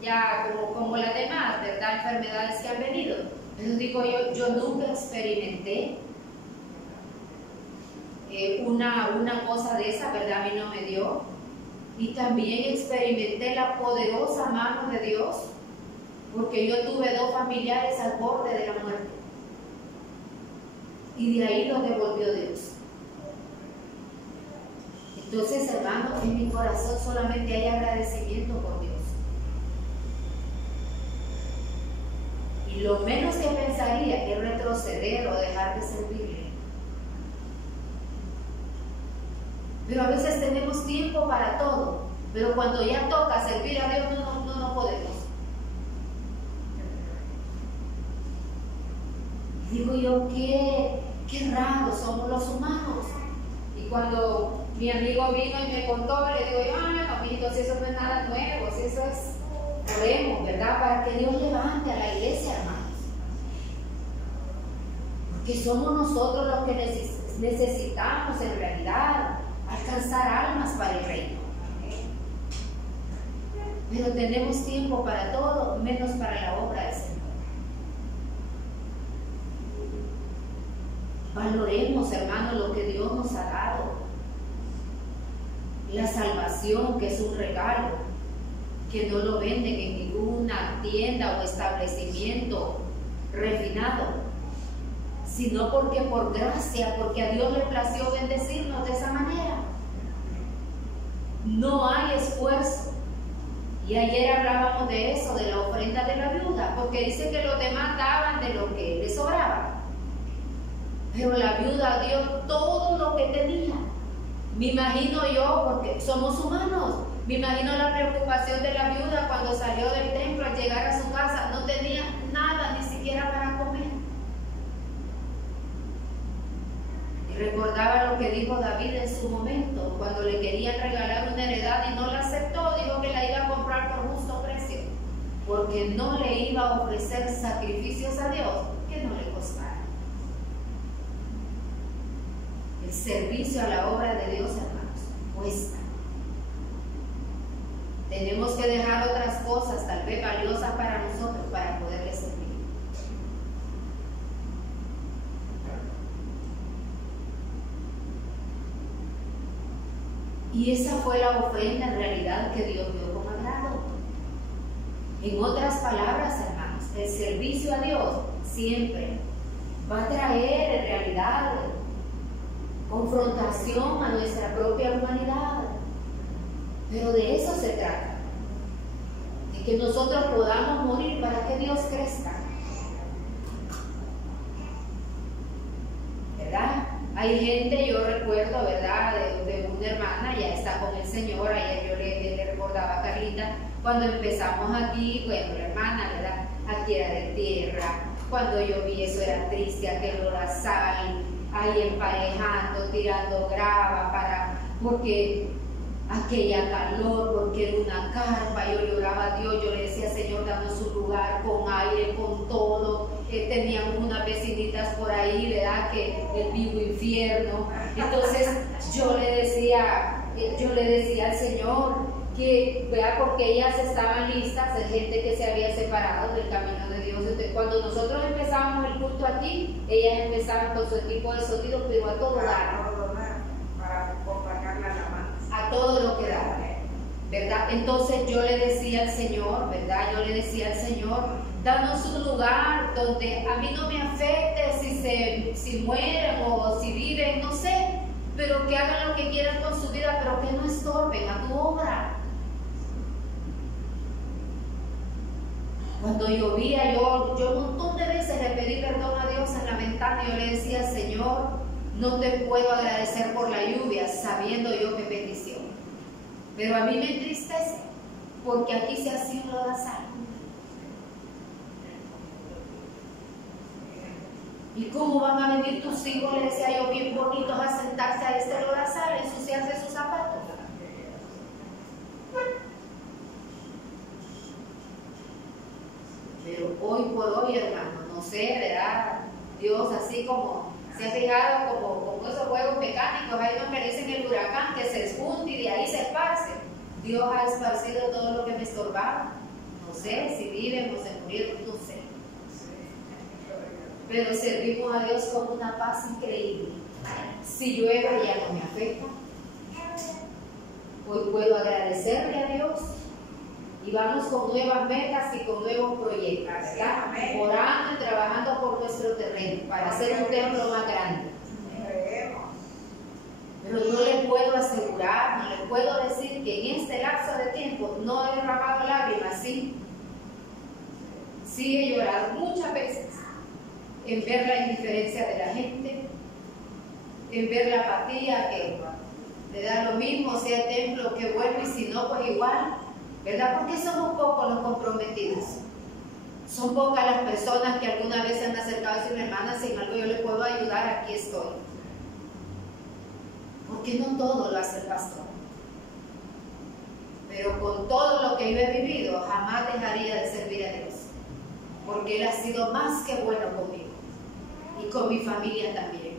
ya como las demás, ¿verdad? Enfermedades que han venido. Pero digo yo nunca experimenté una cosa de esa, ¿verdad? A mí no me dio. Y también experimenté la poderosa mano de Dios, porque yo tuve 2 familiares al borde de la muerte. Y de ahí los devolvió Dios. Entonces, hermano, en mi corazón solamente hay agradecimiento por Dios. Y lo menos que pensaría es retroceder o dejar de servirle. Pero a veces tenemos tiempo para todo, pero cuando ya toca servir a Dios no podemos. Y digo yo, qué raros somos los humanos. Y cuando mi amigo vino y me contó, le digo yo, no, mijito, si eso no es nada nuevo, si eso es, oremos, ¿verdad? Para que Dios levante a la iglesia, hermanos. Porque somos nosotros los que necesitamos en realidad alcanzar almas para el reino. Pero tenemos tiempo para todo, menos para la obra del Señor. Valoremos, hermanos, lo que Dios nos ha dado. La salvación, que es un regalo, que no lo venden en ninguna tienda o establecimiento refinado, sino porque por gracia, porque a Dios le plació bendecirnos de esa manera. No hay esfuerzo. Y ayer hablábamos de eso, de la ofrenda de la viuda, porque dice que los demás daban de lo que les sobraba. Pero la viuda dio todo lo que tenía. Me imagino yo, porque somos humanos, me imagino la preocupación de la viuda cuando salió del templo al llegar a su casa, no tenía nada, ni siquiera para comer. Y recordaba lo que dijo David en su momento, cuando le querían regalar una heredad y no la aceptó, dijo que la iba a comprar por justo precio, porque no le iba a ofrecer sacrificios a Dios que no le costara. El servicio a la obra de Dios, hermanos, cuesta. Tenemos que dejar otras cosas, tal vez valiosas para nosotros, para poderle servir. Y esa fue la ofrenda en realidad que Dios dio con agrado. En otras palabras, hermanos, el servicio a Dios siempre va a traer en realidad confrontación a nuestra propia humanidad. Pero de eso se trata, de que nosotros podamos morir para que Dios crezca, ¿verdad? Hay gente, yo recuerdo, ¿verdad?, de una hermana, ya está con el Señor. Ayer yo le recordaba a Carlita, cuando empezamos aquí, bueno, la hermana, ¿verdad?, aquí era de tierra, cuando yo vi eso era triste, aquel lorazal, ahí emparejando, tirando grava, porque aquella calor, porque era una carpa. Yo le oraba a Dios, yo le decía, Señor, danos un lugar con aire, con todo. Teníamos unas vecinitas por ahí, ¿verdad?, que el vivo infierno. Entonces yo le decía al Señor que, vea, porque ellas estaban listas, de gente que se había separado del camino de Dios. Entonces, cuando nosotros empezábamos el culto aquí, ellas empezaban con su equipo de sonido, pero a todo dar, para acompañar la alabanza, a todo lo que daba. ¿verdad? Entonces yo le decía al Señor, ¿verdad? Yo le decía al Señor, danos un lugar donde a mí no me afecte si mueren o si viven, no sé, pero que hagan lo que quieran con su vida, pero que no estorben a tu obra. Cuando llovía, yo un montón de veces le pedí perdón a Dios en la ventana y yo le decía, Señor, no te puedo agradecer por la lluvia, sabiendo yo que bendición. Pero a mí me entristece, porque aquí se hace un lodazal. ¿Y cómo van a venir tus hijos, le decía yo, bien bonitos, a sentarse a este lodazal, a ensuciarse sus zapatos? Pero hoy por hoy, hermano, no sé, ¿verdad? Dios, así como se ha fijado como esos juegos mecánicos, hay unos que dicen el huracán que se esfunde y de ahí se esparce. Dios ha esparcido todo lo que me estorbaba. No sé si viven o se murieron, no sé. Pero servimos a Dios con una paz increíble. Si llueve ya no me afecta. Hoy puedo agradecerle a Dios. Y vamos con nuevas metas y con nuevos proyectos, ¿verdad? Orando y trabajando por nuestro terreno para hacer un templo más grande. Pero no les puedo asegurar, no les puedo decir que en este lapso de tiempo no he derramado lágrimas, sí. Sí he llorado muchas veces en ver la indiferencia de la gente, en ver la apatía que le da lo mismo, sea el templo que vuelve y si no, pues igual. ¿Verdad? Porque somos pocos los comprometidos. Son pocas las personas que alguna vez se han acercado a decir, hermana, si en algo yo le puedo ayudar, aquí estoy. Porque no todo lo hace el pastor. Pero con todo lo que yo he vivido, jamás dejaría de servir a Dios. Porque Él ha sido más que bueno conmigo. Y con mi familia también.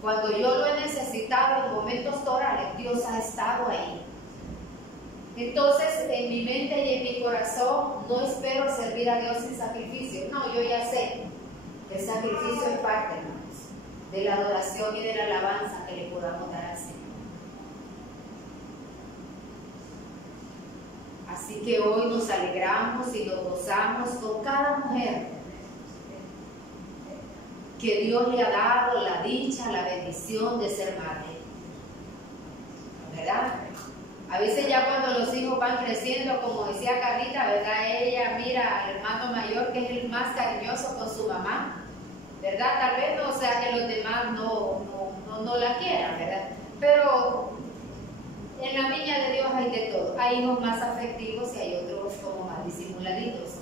Cuando yo lo he necesitado en momentos torales, Dios ha estado ahí. Entonces, en mi mente y en mi corazón, no espero servir a Dios sin sacrificio. No, yo ya sé que el sacrificio es parte, hermanos, de la adoración y de la alabanza que le podamos dar al Señor. Así que hoy nos alegramos y nos gozamos con cada mujer que Dios le ha dado la dicha, la bendición de ser madre. ¿Verdad? A veces ya cuando los hijos van creciendo, como decía Carlita, ¿verdad? Ella mira al hermano mayor que es el más cariñoso con su mamá, ¿verdad? Tal vez no sea que los demás no la quieran, ¿verdad? Pero en la viña de Dios hay de todo. Hay hijos más afectivos y hay otros como más disimuladitos.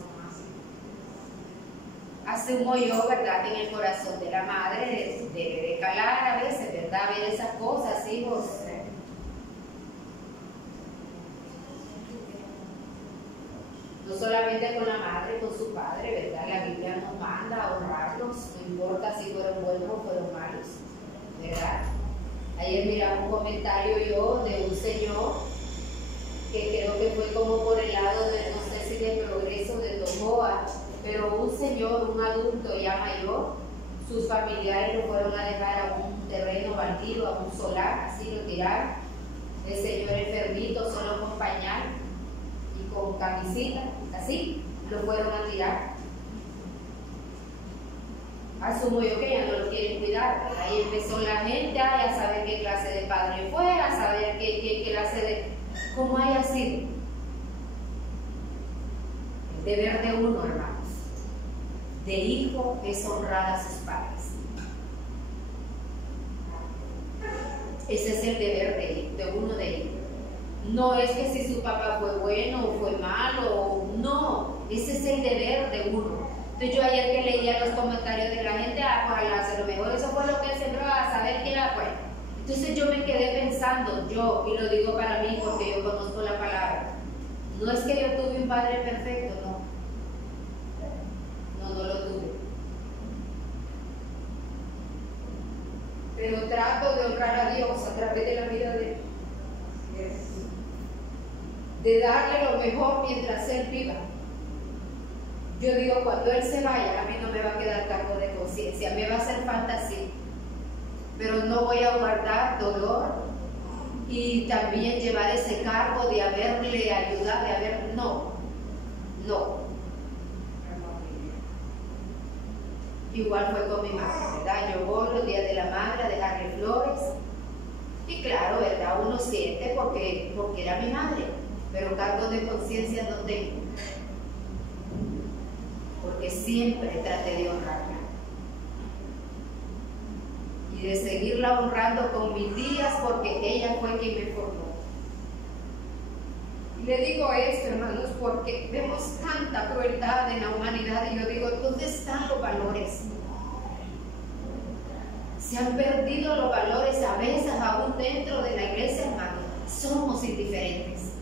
Asumo yo, ¿verdad? Que en el corazón de la madre debe de calar a veces, ¿verdad? Ver esas cosas, hijos. No solamente con la madre, con su padre, ¿verdad? La Biblia nos manda a honrarlos, no importa si fueron buenos o fueron malos, ¿verdad? Ayer miraba un comentario yo de un señor que creo que fue como por el lado de, no sé si de Progreso, de Tomoa, pero un señor, un adulto ya mayor, sus familiares lo fueron a dejar a un terreno baldío, a un solar, así lo tiraron. El señor enfermito, solo con pañal y con camisita, así, lo fueron a tirar. Asumo yo que ya no lo quieren cuidar. Ahí empezó la gente a saber qué clase de padre fue, a saber qué clase de... ¿Cómo haya sido? El deber de uno, hermanos, de hijo, es honrar a sus padres. Ese es el deber de uno de ellos. No es que si su papá fue bueno o fue malo, no, ese es el deber de uno. Entonces yo ayer que leía los comentarios de la gente, pues a lo mejor eso fue lo que él sembró, a saber qué era bueno. Entonces yo me quedé pensando, yo, y lo digo para mí porque yo conozco la palabra, no es que yo tuve un padre perfecto, no lo tuve. Pero trato de honrar a Dios a través de la vida de él. De darle lo mejor mientras él viva. Yo digo, cuando él se vaya, a mí no me va a quedar cargo de conciencia, me va a hacer falta sí, pero no voy a guardar dolor y también llevar ese cargo de haberle ayudado, no. Igual fue con mi madre, ¿verdad? Yo voy los días de la madre a dejarle flores y claro, ¿verdad? Uno siente porque era mi madre, pero cargo de conciencia no tengo, porque siempre traté de honrarla y de seguirla honrando con mis días, porque ella fue quien me formó. Y le digo esto, hermanos, porque vemos tanta crueldad en la humanidad y yo digo, ¿dónde están los valores? Se han perdido los valores a veces aún dentro de la iglesia, hermanos. Somos indiferentes.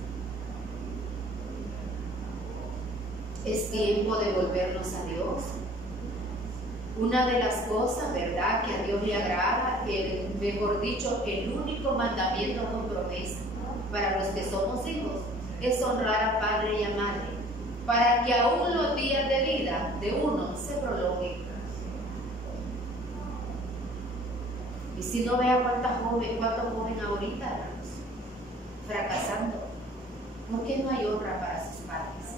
Es tiempo de volvernos a Dios. Una de las cosas, ¿verdad?, que a Dios le agrada, mejor dicho, el único mandamiento con promesa para los que somos hijos, es honrar a padre y a madre, para que aún los días de vida de uno se prolonguen. Y si no, vea cuánto joven ahorita, hermanos, fracasando. ¿Por qué no hay honra para sus padres?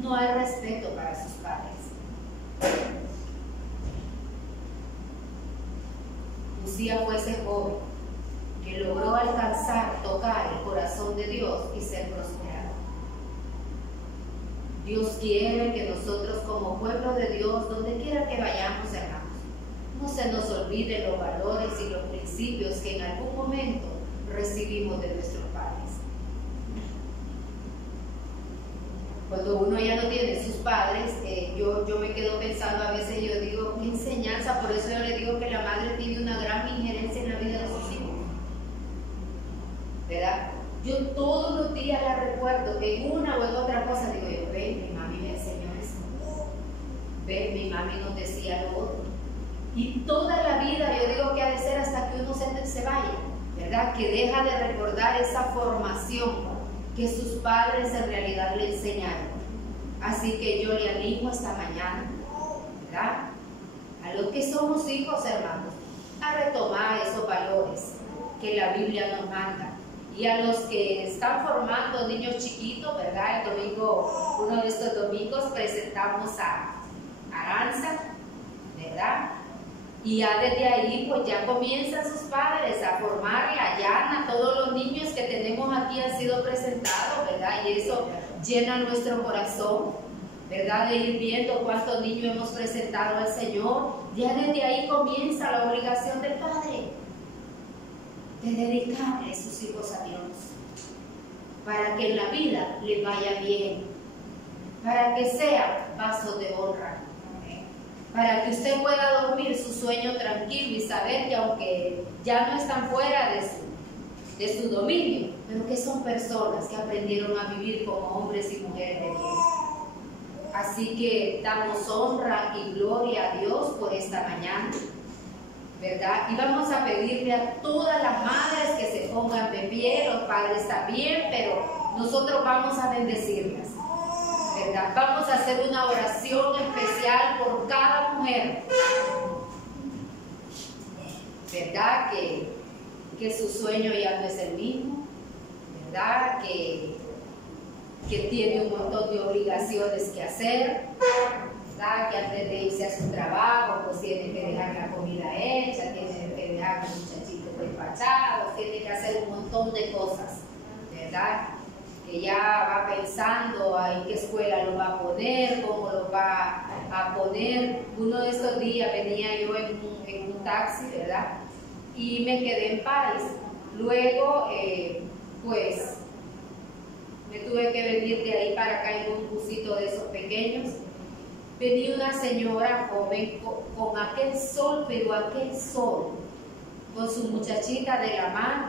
No hay respeto para sus padres. Usía fue ese joven que logró alcanzar, tocar el corazón de Dios y ser prosperado. Dios quiere que nosotros como pueblo de Dios, donde quiera que vayamos, hermanos, no se nos olviden los valores y los principios que en algún momento recibimos de nuestros padres. Cuando uno ya no tiene sus padres, yo me quedo pensando a veces, yo digo, qué enseñanza. Por eso yo le digo que la madre tiene una gran injerencia en la vida de sus hijos, ¿verdad? Yo todos los días la recuerdo en una o en otra cosa. Digo yo, ve, mi mami me enseñó esto, ve, mi mami nos decía lo otro. Y toda la vida yo digo que ha de ser hasta que uno se vaya, ¿verdad? Que deja de recordar esa formación que sus padres en realidad le enseñaron. Así que yo le animo esta mañana, ¿verdad?, a los que somos hijos, hermanos, a retomar esos valores que la Biblia nos manda. Y a los que están formando niños chiquitos, ¿verdad? El domingo, uno de estos domingos, presentamos a Aranza, ¿verdad? Y ya desde ahí, pues ya comienzan sus padres a formarla. Ya todos los niños que tenemos aquí han sido presentados, ¿verdad? Y eso llena nuestro corazón, ¿verdad? De ir viendo cuántos niños hemos presentado al Señor. Ya desde ahí comienza la obligación del padre de dedicarle sus hijos a Dios, para que en la vida les vaya bien, para que sean vasos de honra, para que usted pueda dormir su sueño tranquilo y saber que aunque ya no están fuera de su dominio, pero que son personas que aprendieron a vivir como hombres y mujeres de bien. Así que damos honra y gloria a Dios por esta mañana, ¿verdad? Y vamos a pedirle a todas las madres que se pongan de pie, los padres también, pero nosotros vamos a bendecirlas, ¿verdad? Vamos a hacer una oración especial por cada mujer, ¿verdad? Que su sueño ya no es el mismo, ¿verdad? Que tiene un montón de obligaciones que hacer, ¿verdad? Que antes de irse a su trabajo, pues tiene que dejar la comida hecha, tiene que dejar a los muchachitos despachados, tiene que hacer un montón de cosas, ¿verdad? Que ya va pensando en qué escuela lo va a poner, cómo lo va a poner. Uno de estos días venía yo en un taxi, ¿verdad? Y me quedé en París. Luego, pues, me tuve que venir de ahí para acá en un busito de esos pequeños. Venía una señora joven con aquel sol, pero aquel sol, con su muchachita de la mano,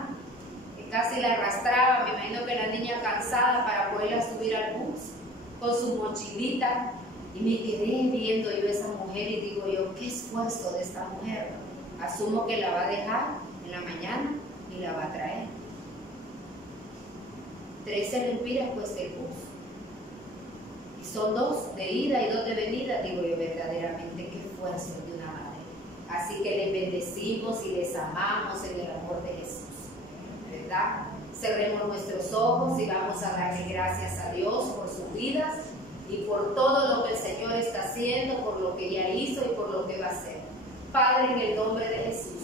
que casi la arrastraba. Me imagino que la niña cansada para poderla subir al bus, con su mochilita. Y me quedé viendo yo a esa mujer y digo yo, qué esfuerzo de esta mujer. Asumo que la va a dejar en la mañana y la va a traer. 13 lempiras cuesta el bus. Y son 2 de ida y 2 de venida. Digo yo, verdaderamente qué esfuerzo de una madre. Así que les bendecimos y les amamos en el amor de Jesús. ¿verdad? Cerremos nuestros ojos y vamos a darle gracias a Dios por sus vidas y por todo lo que el Señor está haciendo, por lo que ya hizo y por lo que va a hacer. Padre, en el nombre de Jesús,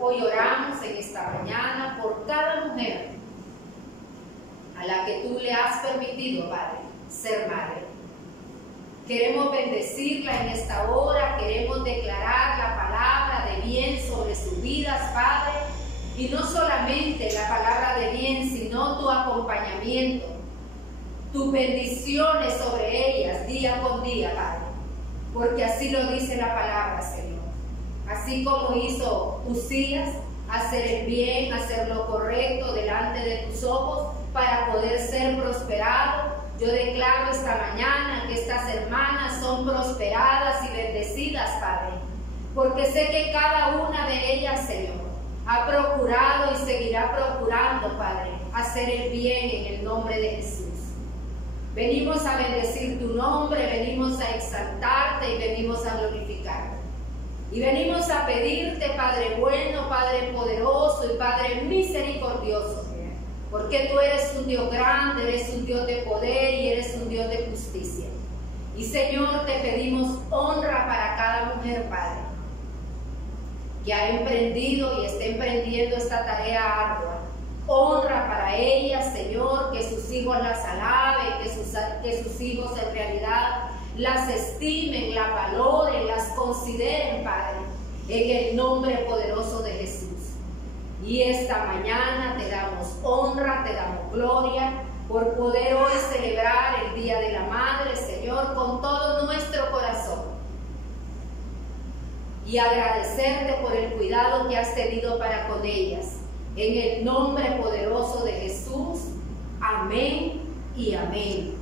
hoy oramos en esta mañana por cada mujer a la que tú le has permitido, Padre, ser madre. Queremos bendecirla en esta hora, queremos declarar la palabra de bien sobre sus vidas, Padre, y no solamente la palabra de bien, sino tu acompañamiento, tus bendiciones sobre ellas día con día, Padre, porque así lo dice la palabra, Señor. Así como hizo Usías, hacer el bien, hacer lo correcto delante de tus ojos para poder ser prosperado. Yo declaro esta mañana que estas hermanas son prosperadas y bendecidas, Padre, porque sé que cada una de ellas, Señor, ha procurado y seguirá procurando, Padre, hacer el bien en el nombre de Jesús. Venimos a bendecir tu nombre, venimos a exaltarte y venimos a glorificarte. Y venimos a pedirte, Padre bueno, Padre poderoso y Padre misericordioso, porque tú eres un Dios grande, eres un Dios de poder y eres un Dios de justicia. Y Señor, te pedimos honra para cada mujer, Padre, que ha emprendido y está emprendiendo esta tarea ardua. Honra para ellas, Señor, que sus hijos las alaben, que sus hijos en realidad las estimen, las valoren, las consideren, Padre, en el nombre poderoso de Jesús. Y esta mañana te damos honra, te damos gloria, por poder hoy celebrar el Día de la Madre, Señor, con todo nuestro corazón. Y agradecerte por el cuidado que has tenido para con ellas. En el nombre poderoso de Jesús. Amén y amén.